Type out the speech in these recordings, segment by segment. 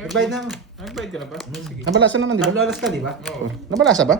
Nagbayad na. Nagbayad ka na ba? Sige. Nabalasa naman, di ba? Naglolas ka, di ba? Oo. Nabalasa ba?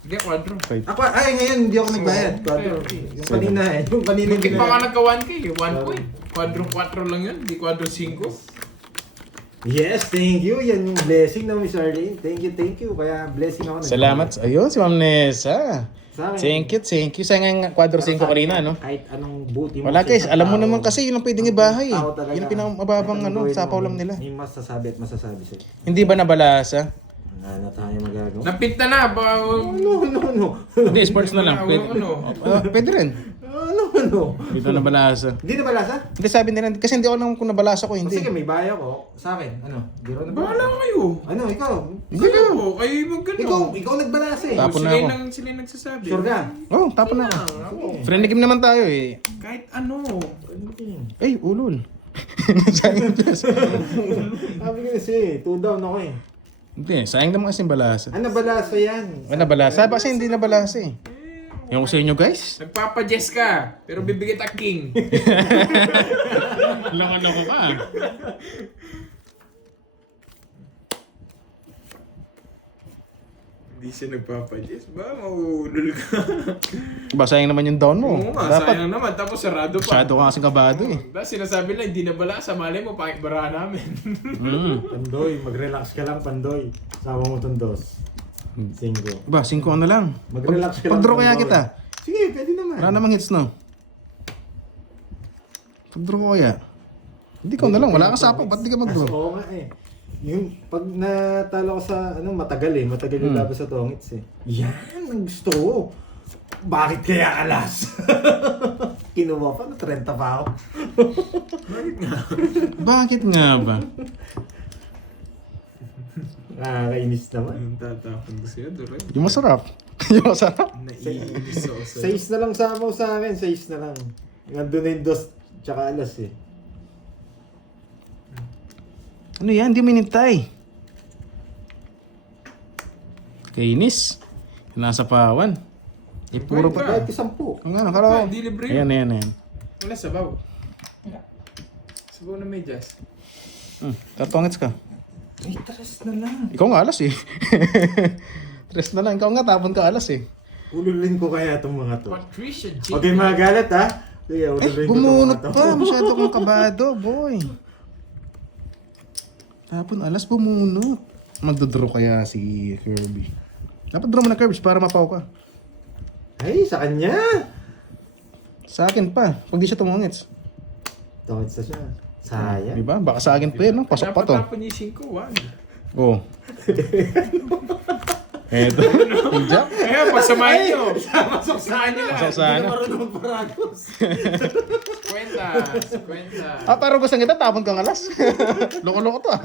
Hindi, quadro. Ako, ngayon hindi ako nagbayad. Quadro. Yung kanina yung kanina Hindi din. pa nga nagka 1K eh. 1 point. Quadro 4 lang yun. Di quadro 5. Yes, thank you. Yan yung blessing na Miss Arlene. Thank you. Kaya blessing ako. Salamat. Ayun, si Ma'am Nessa. Sa akin. Thank you. Sayang nga quadro 5 kanina, no? Kahit anong buti mo. Wala sa guys, isang alam mo tao, naman kasi yun ang pwedeng ibahay. tao talaga, Yun ang pinakamababang kahit ano, anong gawin sapaw mo, lang nila. May masasabi at masasabi sa'yo. Hindi ba nabalasa? Wala na tayo magagawa. Napinta na. No. Hindi, sports na lang. Pwede, pwede rin. Ano? Dito nabalasa. Hindi na balasa? Hindi sabi nila, kasi hindi ako alam kung nabalasa ko, hindi. Sige, may bayo ko. Sa akin, ano? Biro na Bahala kayo. Ano, ikaw? Hindi ka. Kayo, kayo magkano. Ikaw nagbalasa eh. Tapos. Tapon na ako. Sila yung nagsasabi. Sure ka? Oh, tapon na ako. Ako. Friendly game naman tayo eh. Kahit ano. Ay, ulol. Sayang Diyos. Sabi ko kasi, 2 down ako eh. Hindi, sayang naman kasi yung balasa. Ano balasa yan? Ano nabalasa? Kasi hindi nabalasa eh. Yung ko sa inyo guys. Nagpapa-Jess ka, pero bibigyan ta king. Langan ako ka. Hindi siya nagpapa-Jess. Ba, maulol ka. Ba, sayang naman yung down mo. Oo nga, Dapat, sayang naman. Tapos sarado pa. masyado ka kasing kabado eh. Tapos sinasabi na, hindi na bala. Sa malay mo, pakibara namin. Pandoy, mag-relax ka lang, Pandoy. Sama mo itong dos. 5. Ba, 5 ano lang. Mag-relax ka lang. Pag-draw kaya Pandoy. kita. Sige, pwede naman. Wala namang hits no. Pag-draw ko kaya. Hindi ko na lang, wala kang sapaw, ba't di ka mag-draw? Oo nga eh. Yung pag natalo ko sa matagal yung laban sa tongits eh. Yan ang gusto ko. Bakit kaya alas? Kinuha pa na 30 pa ako. Bakit nga ba? Nakakainis naman. Ang tatapon ko siya, Duray. Yung masarap. Yung masarap. Naiinis ako sa'yo. 6 na lang sama sa akin, 6 na lang. Nandun na yung dos tsaka alas eh. Ano yan? Hindi minintay. Kainis. Nasa pawan. Eh, puro pa. Kahit 10. Ang ano, kala ko. Hindi libre yun. Ayan. Wala sabaw. Sabaw na may jazz. Tatongits ka. Ay, taras na lang. Ikaw nga alas eh. Tres na lang. Ikaw nga tapon ka alas eh. Ululin ko kaya itong mga to. Patricia G. Okay, mga galat ha. Sige, ululin ko itong Bumunot mga to. pa. Masyado kang kabado, boy. Tapon alas, bumunot. Magdodraw kaya si Kirby. Dapat draw mo na Kirby para mapaw ka. Ay, sa kanya. Sa akin pa. Pag di siya tumungits. Tongits na siya. Sayang. Diba? Baka sa akin pa yun, no? Pasok pa to. Dapat tapon niya yung 5-1. Oo. Eto. Hijab. Kaya, pasamahin nyo. Masok sa kanya. Pasok sa Hindi ano. na marunong magparagos. Kwenta. Paragusan kita, tapon kang alas. Loko-loko to ah.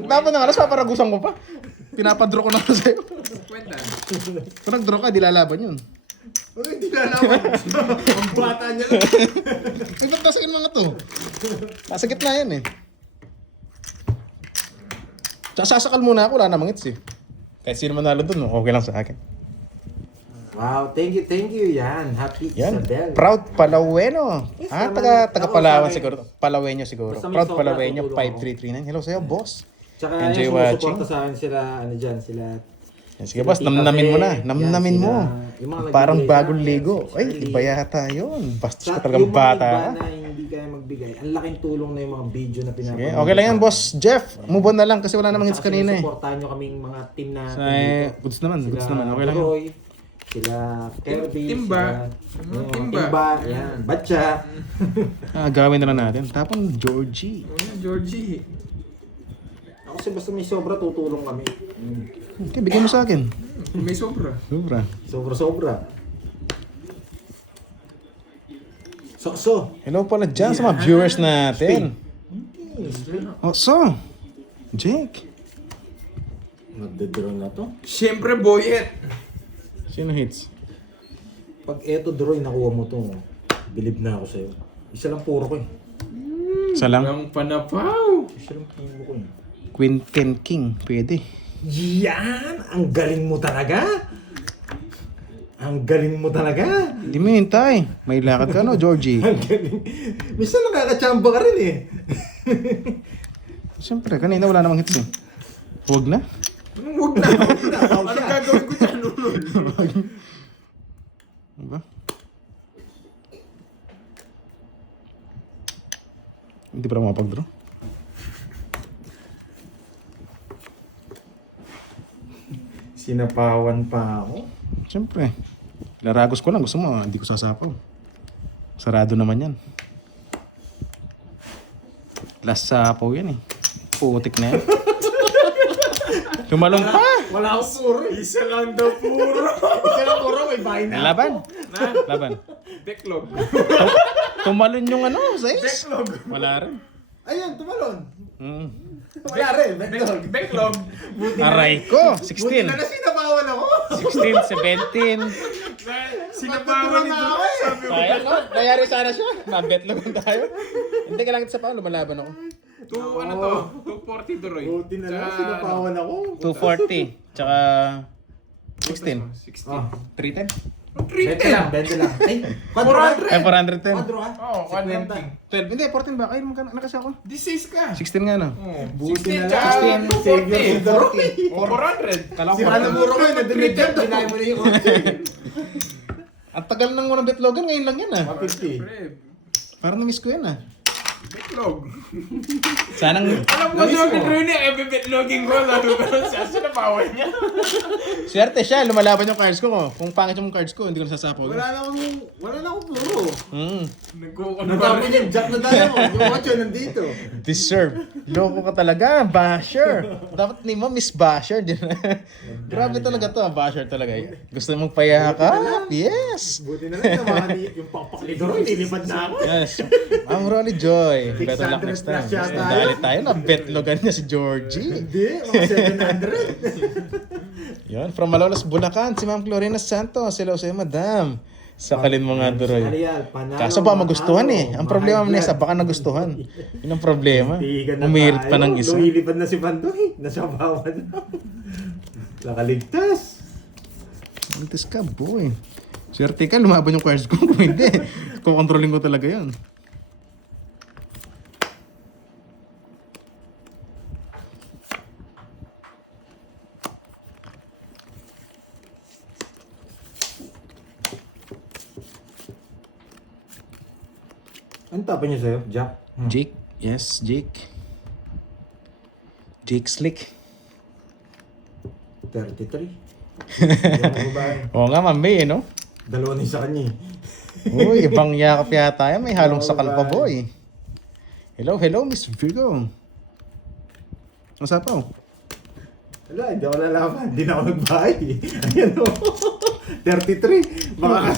Tapon ng alas, paparagusan ko pa. Pinapadraw ko na ako sa'yo. Kwenta. Kung nag-draw ka, di lalaban yun. Uy, hindi na naman. Ang bata niya lang. Ay, ba't nasa mga to? Nasa gitna yan eh. Tsaka sasakal muna ako, wala namang hits eh. Kahit sino manalo dun, okay lang sa akin. Wow, thank you yan. Happy Yan. Isabel. Proud Palaweno. Yes, Ah, naman. taga Ako Palawan sa akin. siguro. Palawenyo siguro. Basta may Proud sobra, Palawenyo tutulong ako. 5339. Hello sa'yo, boss. Tsaka Enjoy yung watching. sumusuporta sa akin sila, sila. Yan, sige boss, namnamin mo na. Namnamin mo. Yung mga Parang nagbibigay bagong sa akin, ligo. si Ay, Charlie. iba yata yun. Bastos Sa ka talagang yung mga bata. iba ka. na hindi kaya magbigay, ang laking tulong na yung mga video na Sige, pinapanood. okay lang yan, boss Jeff. Move on na lang kasi wala namang hits kanina eh. Suportahan nyo kaming mga team na Goods naman, goods naman. Okay lang yan. Roy, sila Kirby, Timba. sila Timba. Timba, yan, Batcha. Gawin na lang natin. Tapon, Georgie. Ano, Georgie. Ako kasi basta may sobra, tutulong kami. Okay, bigyan mo sa akin. May sobra. Sobra. Sobra. So. Hello pala dyan sa mga viewers natin. Oh, so. Jake. Magde-draw na to. Siyempre, Boyet. Sino hits? Pag eto draw, nakuha mo to, believe na ako sa'yo. Isa lang puro ko eh. Isa lang. Ang panapaw. Isa lang puro ko eh. Queen Ken King. Pwede. Yan! Ang galing mo talaga! Ang galing mo talaga! Hindi mo hintay. May lakad ka no, Georgie? Ang galing. Minsan nakakachamba ka rin eh. Siyempre, kanina wala namang hits eh. Huwag na. Huwag na. Ano gagawin ko dyan? Diba? Hindi pa rin makapag-draw. Sinapawan pa ako. Siyempre. Laragos ko lang. Gusto mo, hindi ko sasapaw. Sarado naman yan. Last sapaw yan eh. Putik na yan. Tumalon pa! Wala akong puro. Isa lang daw puro. Isa lang puro, may bahay na. Laban. Laban. Backlog. Tumalon yung ano, sais. Backlog. Wala rin. Ayun, tumalon. Wala rin. Backlog. Aray ko. Buti na 16. sinapawan ako. 16, 17. Sinapawan ni Doc. Sabi ko. Sayang no? Nayari sana siya. Nabet lang tayo. Hindi kailangan sa paano, lumalaban ako. Ano to? 240 Doroy. Buti na lang, sinapawan ako. 240. Tsaka 16. 16. 310? 20 lang, 20 lang. Ay, 400. Ay, 410. Quadro ka? Oo, 120. 12. Hindi, 14 ba? Ay, magkano na kasi ako. 16 ka. 16 nga no. Oo. Buti 16 na tsaka lang. 240. 40. O, 400. Kala Si Hana Muro ko yun, nadiligyan, binay mo na yung Ang tagal ng unang betlogan, ngayon lang yan ah. 150. Fred. Parang na-miss ko yan ah. Backlog. Sanang... Alam mo, Doc, ni Rooney, betlogin ko. Lalo ka lang siya. Sinapawan niya. Swerte siya, lumalaban yung cards ko. Kung pangit yung cards ko, hindi ko nasasapaw. Wala na akong puro. Nagkukuno Natapon yung jack na tayo. Yung macho nandito. Deserve. Loko ka talaga, basher. Dapat ni mo, Miss Basher. Grabe talaga to, basher talaga. Gusto mong payakap? Yes. Buti na lang naman yung pakpak ni Doro, nilipad na ako. Yes. Ang Rolly Joy. Better luck 600 next time. plus yata. Dali tayo na betlogan niya si Georgie. Hindi, mga 700. Yun, from Malolos, Bulacan, si Ma'am Clorina Santos. Hello sa'yo, madam. Sakalin mo nga, Duroy. Ariel, panalo, Kaso ba magustuhan eh. manalo, Ang problema mahal Nessa, blood. baka nagustuhan. Yun ang problema. Tigan na Umirit tayo. pa ng isa. Lumilipad na si Pandoy. Nasabawan na. Nakaligtas. Antes ka, boy. Swerte ka, lumaban yung cards ko. Kung hindi, kukontrolling ko talaga yun. Ano tapon niyo sa'yo? Jack? Jake? Yes, Jake. Jake Slick. 33. Yung babae. Oo nga, mami, no? Dalawa na sa kanya eh. Uy, ibang yakap yata yan. May halong sakal pa, boy. Hello, Miss Virgo. Masapaw. Wala, hindi ako lalaban. Hindi na ako nagbahay. Ayan o. 33. Baka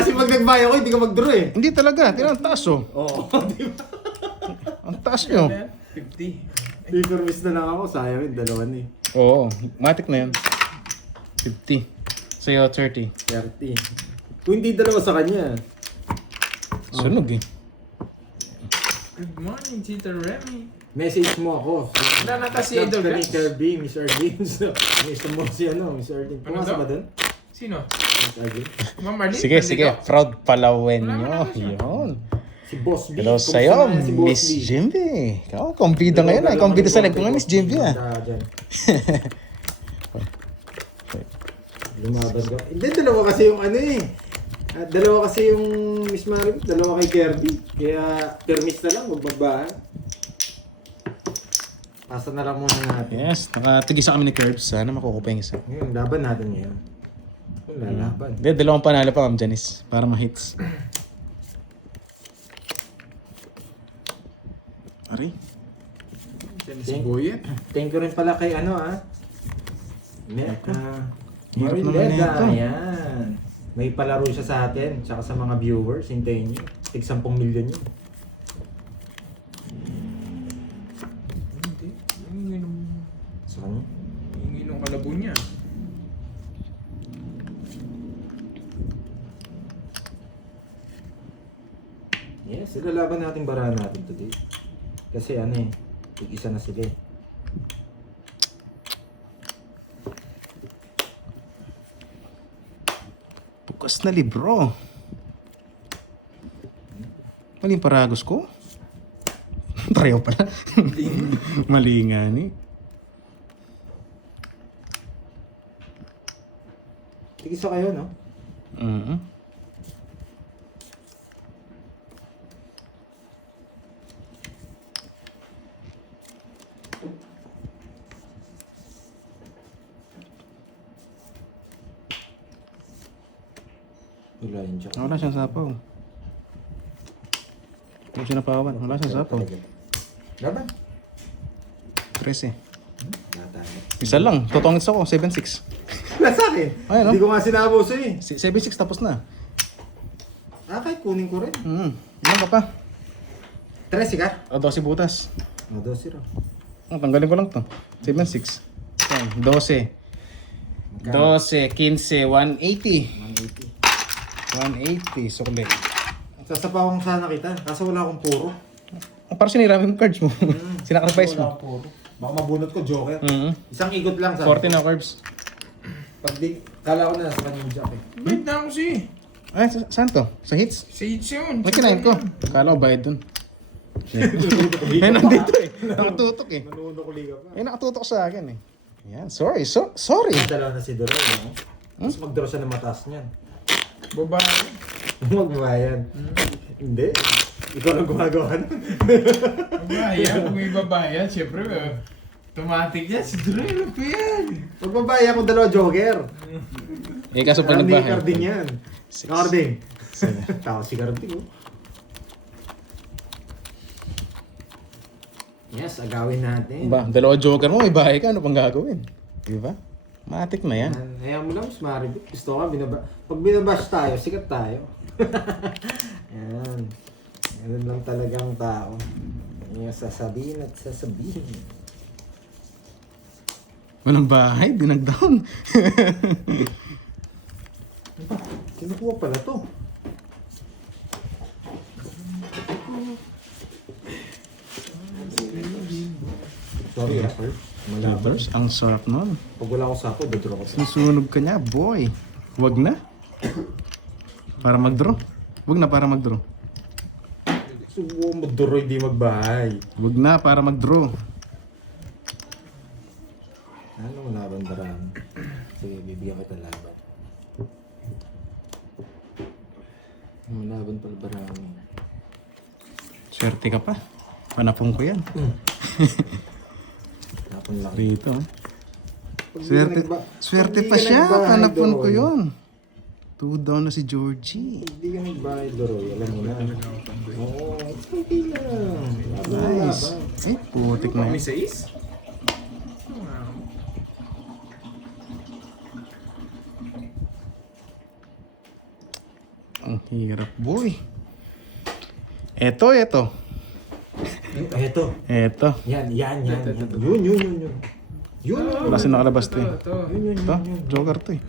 kasi pag nagbahay ako, hindi ka mag-draw eh. Hindi talaga. Tingnan, ang taas, oh. Oo, di ba? Ang taas nyo. 50. Paper miss na lang ako. Sayang yung dalawa na eh. Oo, matik na yan. 50. Sa'yo, 30. 30. Kung hindi dalawa sa kanya. Sunog eh. Good morning, Tita Remy. Message mo ako. Wala na kasi Idol Ni Guys. Kirby, Miss Ardins. Miss mo si Miss Ardins. Ano Pumasa daw? ba dun? Sino? Miss Ardins. Ma'am Marlene? Sige, nandito? sige. Proud palawen Wala, nyo. wala siya. Yun. Si Boss B. Hello Kumusta sa'yo, na si Boss Miss B? Jimby. Ikaw, kumbida ngayon ah. Kumbida sa live ko nga, Miss Jimby ah. Dyan. Lumaban ka. Hindi, dalawa kasi yung ano eh. Dalawa kasi yung Miss Marim, dalawa kay Kirby. Kaya permis na lang, huwag magbahan. Pasa na lang muna natin. Yes, nakatigisa kami ni Curbs. Sana makukuha yung isa. Ngayon, laban natin ngayon. Lalaban. Hindi, dalawang panalo pa, Ma'am Janice. Para ma-hits. Ari? Yan si Boyet. Thank you rin pala kay Hirap naman Marileda. nito. Yan. May palaro siya sa atin, tsaka sa mga viewers. Hintayin nyo. Tig 10 milyon yun. Hindi. Yung inom. Sa kanya. Yung inom kalabo niya. Yes, ilalaban natin barahan natin today. Kasi tig-isa na sila eh. Bukas na libro. Maling paragos ko. pareho pala. Mali nga ni. Tigisa kayo, no? Wala yun dyan. Wala siyang sapaw. Kung siya napawan, wala siyang sapaw. Laban. 13. Natalo. Isa lang, totongits ako, 7-6. Wala sa akin. Ayun, no? Hindi ko nga sinabo sa'yo eh. 7-6 tapos na. Kahit kunin ko rin. Ilan ka pa? 13 ka? O, 12 butas. O, 12 raw. Tanggalin ko lang to. 7-6. 12. 12, 15, 180. 180, sukli. Sasapaw kong sana kita. Kaso wala akong puro. Para sinira mo yung cards mo. Sinacrifice Wala mo. akong puro. Baka mabunot ko, Joker. Isang ikot lang sa 40 na cards. Pag di, kala ko na nasa kanya yung jack eh. Wait na ako si. Ay, saan to? Sa hits? Sa hits yun. May kinain ko. Akala ko bayad dun. Ay, Ay, nandito eh. Nakatutok eh. Nanuno ko liga pa. Ay, nakatutok sa akin eh. Yan, sorry. Sorry. Dalawa na si Doroy, no? Tapos mag-draw siya ng mataas niyan. Babae. Magbabayan. Hindi. Ikaw ang gumagawa nun. Babayan. Kung may babayan, syempre, automatic yan. Si Dre, ano pa yan? Magbabayan kung dalawa Joker. Eh, kaso pag Parang nagbahay. ni Carding yan. Carding. Tapos si Carding, oh. Yes, agawin natin. Ba, dalawa joker mo, may bahay ka, ano pang gagawin? Di ba? Matik na yan. Ayaw mo lang, mas maribit. Gusto ka, pag binabash tayo, sikat tayo. Yan. Ganun lang talagang tao. Yung sasabihin at sasabihin. Walang bahay, dinagdown. Kinukuha pala to. Sorry, Apple. Malaban. Cheaters, ang sarap nun. Pag wala ko sapo, dodraw ko. Susunog ka niya, boy. Wag na. Para mag-draw. Wag na para mag-draw. Subo mo, Doroy, di magbahay. Wag na para mag-draw. Anong laban barang? Sige, bibigyan kita laban. Ang laban pala barang. Swerte ka pa. Panapong ko yan. Tapon lang. Rito. Pag di Swerte, ka nagba- swerte pag di pa ka siya. nagbahay, Panapon ko Doroy. yun. 2 down na si Georgie. Pag di ka nagbahay, Doroy, alam mo na. Oo, okay lang. Laban, Nice. laban. Ay, putik na May yan. 6? Ang hirap, boy. Eto. Eto. Eto. Yan. Yun. Yun. Wala siya nakalabas to eh. Ito. Yun. Ito, joker to eh.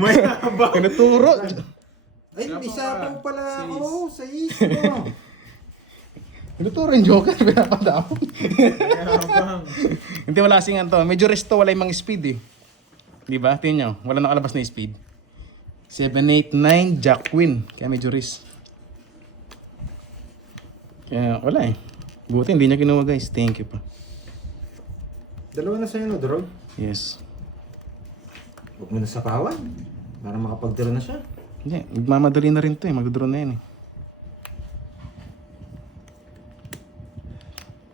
Mayabang. Tinuturo. Ay, isa po pala ako sa ismo. Tinuturo yung joker. Pinapadamon. Mayabang. Hindi, wala singan to. Medyo resto, wala yung mga speed eh. Di ba? Tingnan nyo. Wala nakalabas na speed. 7, 8, 9, Jack Queen. Kaya medyo risk. Kaya wala eh. Buti hindi niya kinuha guys. Thank you pa. Dalawa na sa'yo, no, Doroy? Yes. Huwag mo na sapawan. Para makapagdara na siya. Hindi. Magmamadali na rin to eh. Magdraw na yan eh.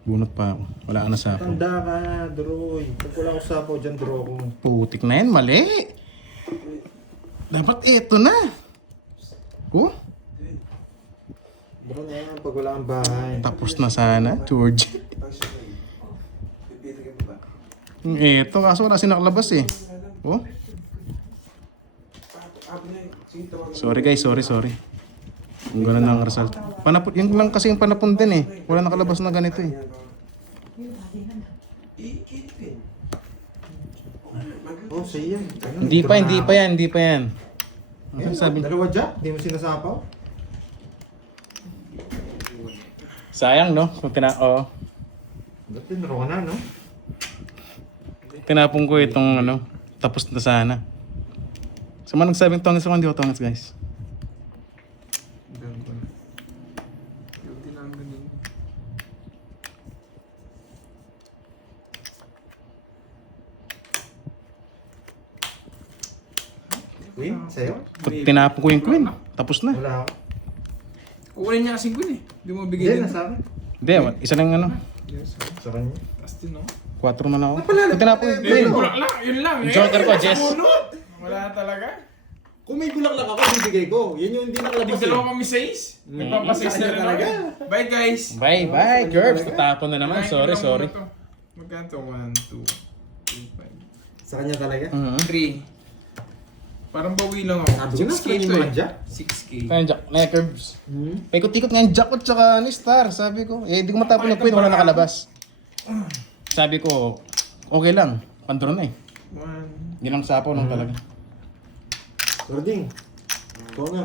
Bunot pa ako. Wala ka na sa ako. Tanda ka, Doroy. Pag wala ko sapaw dyan, draw ko. Putik na yan. Mali. Dapat eto na. Oh. Draw na yan pag wala kang bahay. Tapos na sana, George. Eto, kaso wala sinaklabas eh. Oh. Sorry guys, sorry. Yung ganun ang result. Panapon, yung lang kasi yung panapon din eh. Wala nakalabas na ganito eh. Oh, sa'yo yan. Ano, Hindi draw pa na yan. ako. Ano sabi? Dalawa jack, di mo sinasapaw. Sayang no? Kung oh. Ba't tinro ka na, no? Tinapon ko itong ano, tapos na sana. So man nagsabing tongits ako, hindi ko tongits guys. Yung tinanggal yun. Queen, sa'yo? Tinapon ko yung queen. Tapos na. Wala ako. Kukunin niya kasing queen eh. Hindi mo bigay Hindi, din. nasa akin. Hindi, isa lang ano. Yes. Sa kanya. Taas din no? 4 man ako. Napalala- Tinapon yung Hindi, queen. bulak lang. Yun lang. Yung joker ko, Jess. Bunot. Wala talaga. Kung may bulaklak ako, bibigay ko. Yan yung hindi nakalabas Yung dalawa kami 6. Nagpapasize na rin talaga. ako. Bye guys. Bye, bye, Curbs. Tatapon na naman. Sorry, sorry. Magkano to? 1, 2, 3, Sa kanya talaga. 3. Parang bawi lang ako. Sabi ko na, sa 6K kanya to mga eh. jack. 6K. Kaya Jack, na Curbs. Paikot-ikot nga yung Jack ko tsaka ni Star. Sabi ko, eh, di ko matapon yung queen. Wala nakalabas. Sabi ko, okay lang. Pandron na eh. 1. Hindi lang sapaw lang talaga. Sording. Ikaw na.